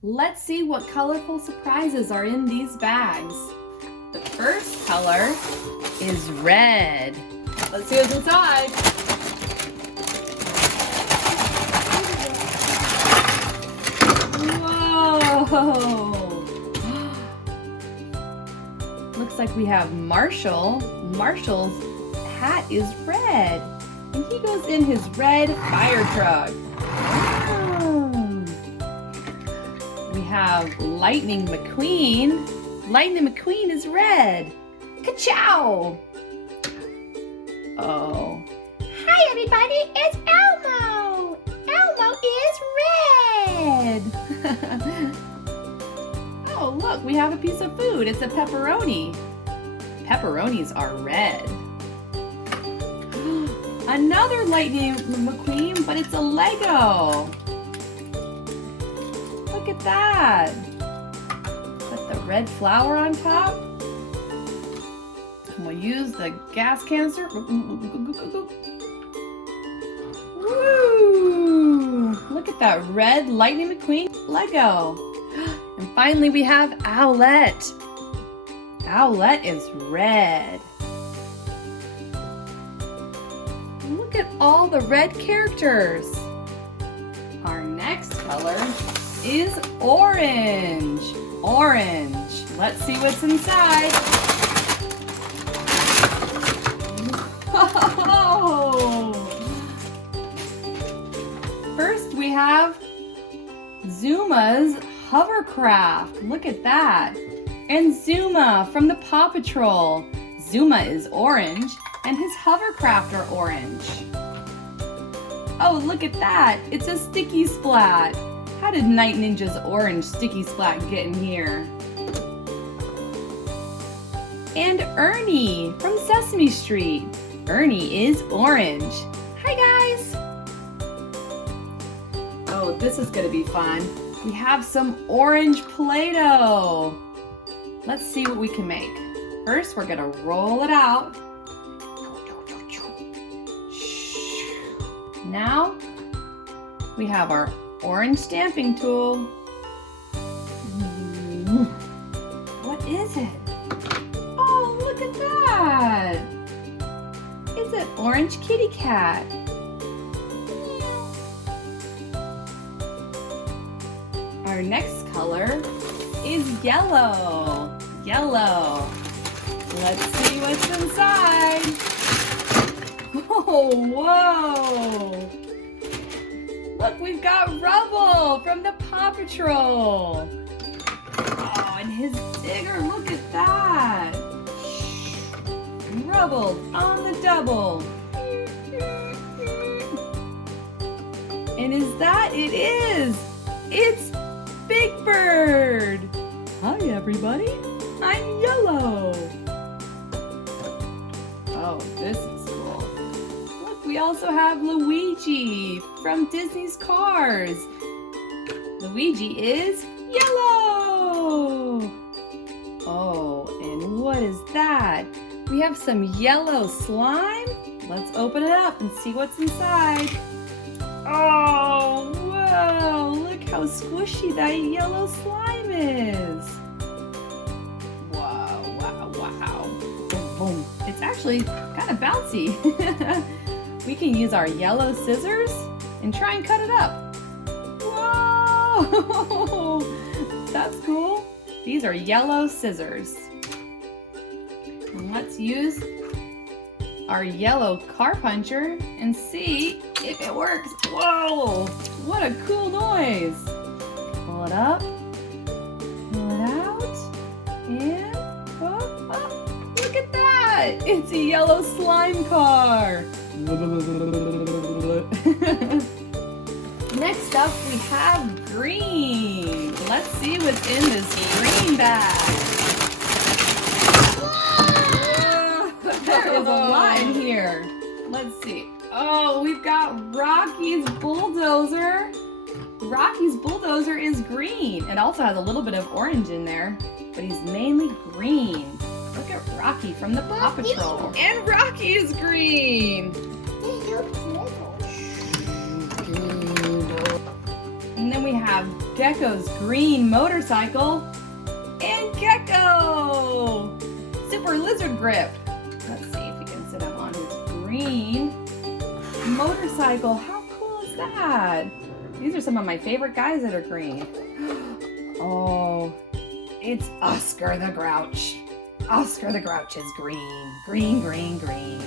Let's see what colorful surprises are in these bags. The first color is red. Let's see what's inside. Whoa! Looks like we have Marshall. Marshall's hat is red, and he goes in his red fire truck. We have Lightning McQueen. Lightning McQueen is red. Ka-chow! Oh. Hi everybody, it's Elmo! Elmo is red! Oh look, we have a piece of food. It's a pepperoni. Pepperonis are red. Another Lightning McQueen, but it's a Lego. Look at that. Put the red flower on top. And we'll use the gas canister. Woo! Look at that red Lightning McQueen Lego. And finally we have Owlette. Owlette is red. Look at all the red characters. Our next color is orange. Orange. Let's see what's inside. Oh! First we have Zuma's hovercraft. Look at that. And Zuma from the Paw Patrol. Zuma is orange and his hovercraft are orange. Oh, look at that. It's a sticky splat. How did Night Ninja's orange sticky splat get in here? And Ernie from Sesame Street. Ernie is orange. Hi guys. Oh, this is gonna be fun. We have some orange Play-Doh. Let's see what we can make. First, we're gonna roll it out. Now, we have our orange stamping tool. What is it? Oh, look at that! It's an orange kitty cat. Our next color is yellow. Yellow. Let's see what's inside. Oh, whoa! Look, we've got Rubble from the Paw Patrol. Oh, and his digger, look at that. Rubble on the double. And is that it is? It's Big Bird. Hi, everybody. I'm yellow. Oh, this is cool. Look, we also have Luigi from Disney's Cars. Luigi is yellow. Oh, and what is that? We have some yellow slime. Let's open it up and see what's inside. Oh, whoa, look how squishy that yellow slime is. Wow, wow, wow. Boom, boom. It's actually kind of bouncy. We can use our yellow scissors and try and cut it up. Whoa, that's cool. These are yellow scissors. And let's use our yellow car puncher and see if it works. Whoa, what a cool noise. Pull it up, pull it out, and oh, look at that. It's a yellow slime car. Next up, we have green. Let's see what's in this green bag. There is a lot in here. Let's see. Oh, we've got Rocky's bulldozer. Rocky's bulldozer is green. It also has a little bit of orange in there, but he's mainly green. Look at Rocky from the Paw Patrol. And Rocky is green. And then we have Gecko's green motorcycle and Gecko! Super lizard grip. Let's see if we can sit him on his green motorcycle. How cool is that? These are some of my favorite guys that are green. Oh, it's Oscar the Grouch. Oscar the Grouch is green. Green, green, green.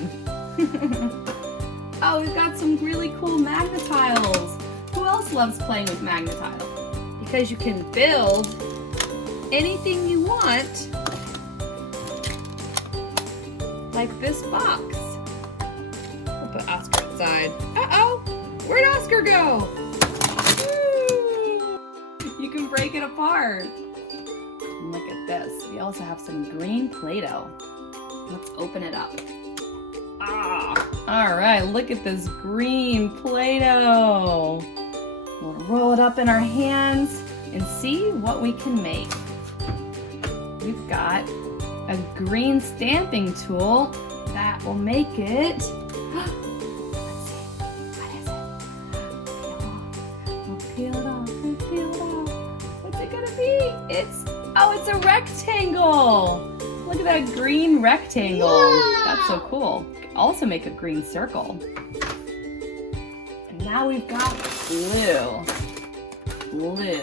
Oh, we've got some really cool Magnetiles. Who else loves playing with Magnetile? Because you can build anything you want, like this box. We'll put Oscar inside. Uh-oh, where'd Oscar go? Woo! You can break it apart. And look at this. We also have some green Play-Doh. Let's open it up. Ah! All right, look at this green Play-Doh. We'll roll it up in our hands and see what we can make. We've got a green stamping tool that will make it. Let's see, what is it? We'll peel it off, we'll peel it off. What's it gonna be? It's a rectangle. Look at that green rectangle. Yeah. That's so cool. Also make a green circle. And now we've got blue. Blue.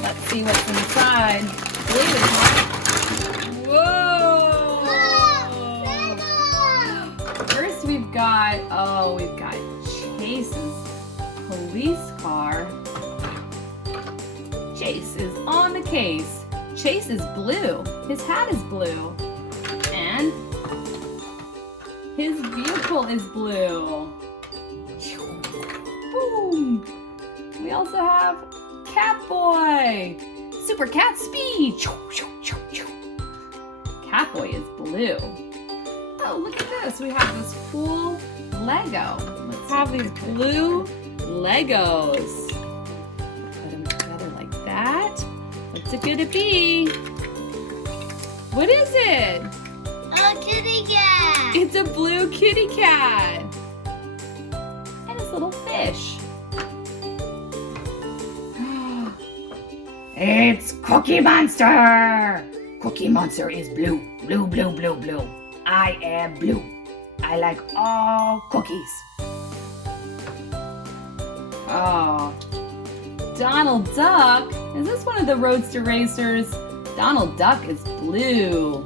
Let's see what's inside. Blue is whoa! First we've got Chase's police car. Chase is on the case. Chase is blue. His hat is blue. And his vehicle is blue. Boom! We also have Catboy. Super cat speed. Catboy is blue. Oh, look at this. We have this cool Lego. Let's have these blue Legos. Put them together like that. What's it gonna be? What is it? A kitty cat. It's a blue kitty cat. And his little fish. It's Cookie Monster. Cookie Monster is blue. Blue, blue, blue, blue. I am blue. I like all cookies. Oh. Donald Duck. Is this one of the Roadster Racers? Donald Duck is blue.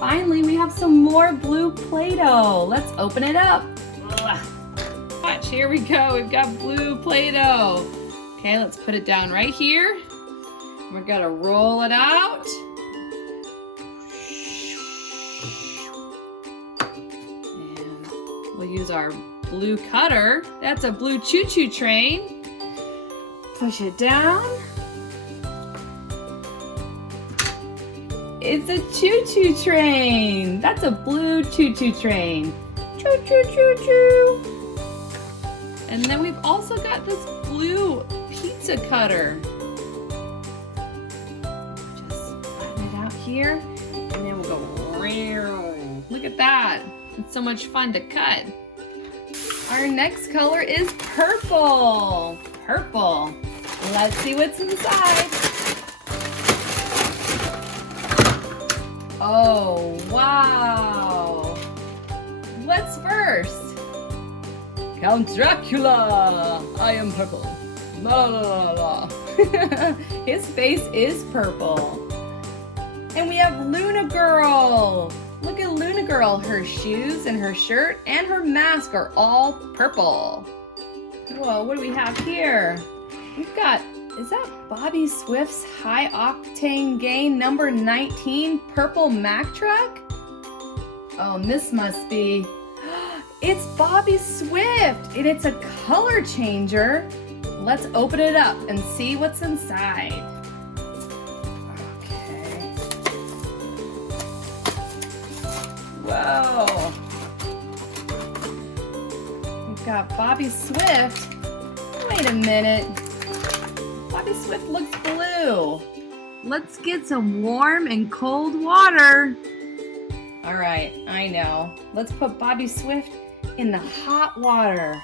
Finally, we have some more blue Play-Doh. Let's open it up. Watch, here we go. We've got blue Play-Doh. Okay, let's put it down right here. We're gonna roll it out. And we'll use our blue cutter. That's a blue choo-choo train. Push it down. It's a choo-choo train. That's a blue choo-choo train. Choo-choo-choo-choo. And then we've also got this blue pizza cutter. Just flatten it out here, and then we'll go. Look at that. It's so much fun to cut. Our next color is purple. Purple. Let's see what's inside. Oh, wow. What's first? Count Dracula. I am purple. La la la la. His face is purple. And we have Luna Girl. Look at Luna Girl. Her shoes and her shirt and her mask are all purple. Whoa, what do we have here? We've got, is that Bobby Swift's high octane gain number 19 purple Mack truck? Oh, and this must be, it's Bobby Swift, and it's a color changer. Let's open it up and see what's inside. Okay. Whoa. We've got Bobby Swift. Wait a minute. Bobby Swift looks blue. Let's get some warm and cold water. All right, I know. Let's put Bobby Swift in the hot water.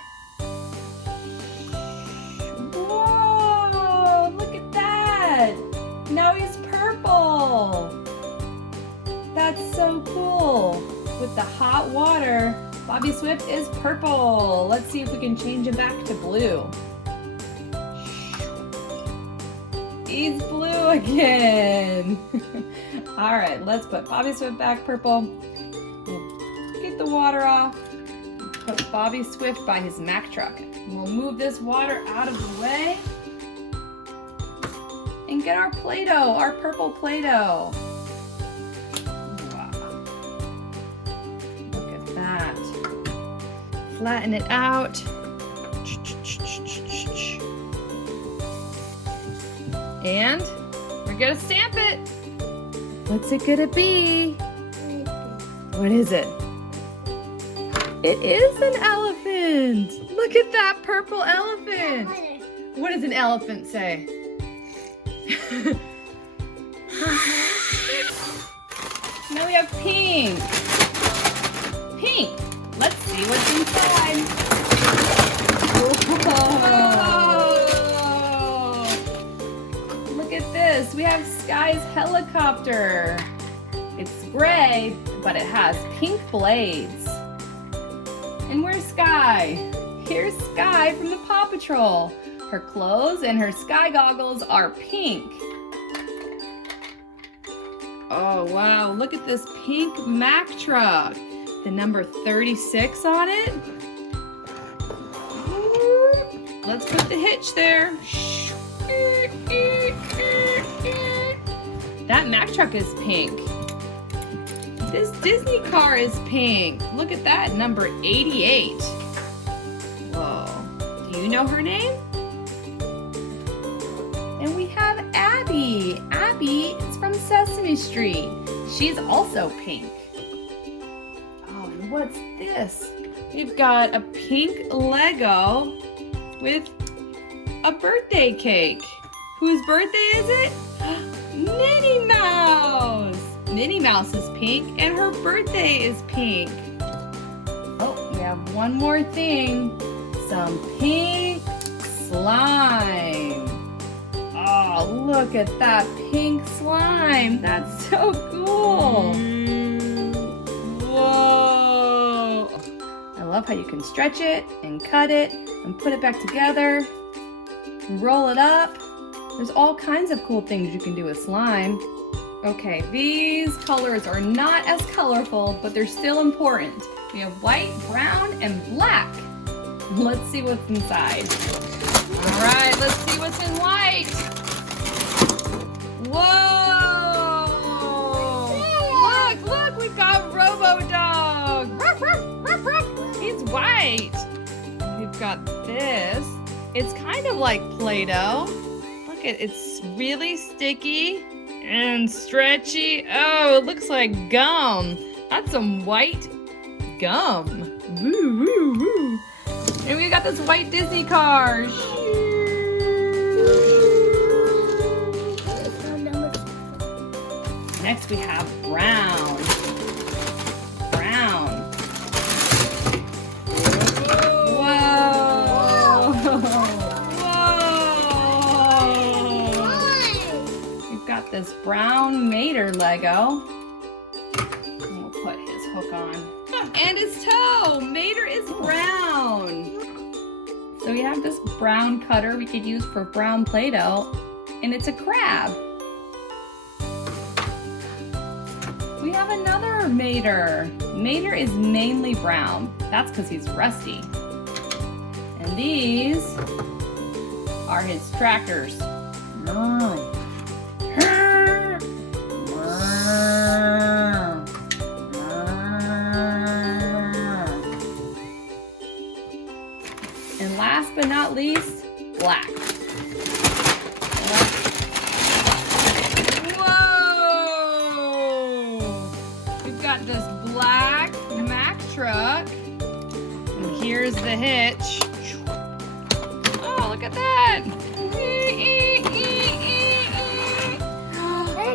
with the hot water. Bobby Swift is purple. Let's see if we can change him back to blue. He's blue again. All right, let's put Bobby Swift back purple. Get the water off. Put Bobby Swift by his Mack truck. We'll move this water out of the way. And get our Play-Doh, our purple Play-Doh. Wow. Look at that. Flatten it out. And we're gonna stamp it. What's it gonna be? What is it? It is an elephant. Look at that purple elephant. What does an elephant say? Now we have pink. Pink. Let's see what's inside. Whoa. Look at this. We have Sky's helicopter. It's gray, but it has pink blades. And where's Sky? Here's Sky from the Paw Patrol. Her clothes and her sky goggles are pink. Oh wow, look at this pink Mack truck. The number 36 on it. Let's put the hitch there. That Mack truck is pink. This Disney car is pink. Look at that, number 88. Whoa, do you know her name? And we have Abby. Abby is from Sesame Street. She's also pink. Oh, and what's this? We've got a pink Lego with a birthday cake. Whose birthday is it? Minnie Mouse. Minnie Mouse is pink and her birthday is pink. Oh, we have one more thing. Some pink slime. Oh, look at that pink slime. That's so cool. Whoa. I love how you can stretch it and cut it and put it back together and roll it up. There's all kinds of cool things you can do with slime. Okay, these colors are not as colorful, but they're still important. We have white, brown, and black. Let's see what's inside. All right, let's see what's in white. Whoa! Look, we've got Robo-Dog. Ruff, ruff, ruff, ruff. He's white. We've got this. It's kind of like Play-Doh. Look, it's really sticky and stretchy. Oh, it looks like gum. That's some white gum. Woo, woo, woo. And we got this white Disney car. Next we have brown. Brown. Whoa. Whoa. We've got this brown Mater Lego. And we'll put his hook on. And his toe. Mater is brown. So we have this brown cutter we could use for brown Play-Doh. And it's a crab. We have another Mater. Mater is mainly brown. That's because he's rusty. And these are his tractors. And last but not least, black. This black Mack truck, and here's the hitch. Oh, look at that.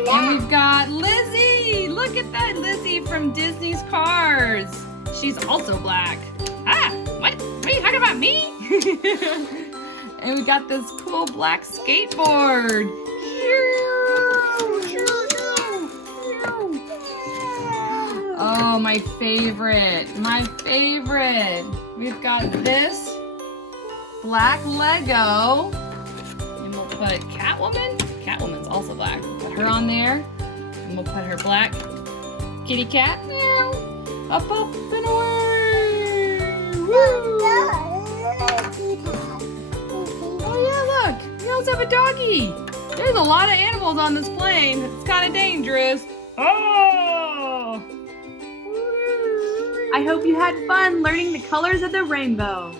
And we've got Lizzie. Look at that, Lizzie from Disney's Cars. She's also black. Ah, what are you talking about, me? And we got this cool black skateboard. Oh Oh, my favorite. My favorite. We've got this black Lego. And we'll put Catwoman. Catwoman's also black. Put her on there. And we'll put her black kitty cat. Meow. Up, up, and away. Woo! Oh, yeah, look. We also have a doggy. There's a lot of animals on this plane. It's kind of dangerous. Oh! I hope you had fun learning the colors of the rainbow.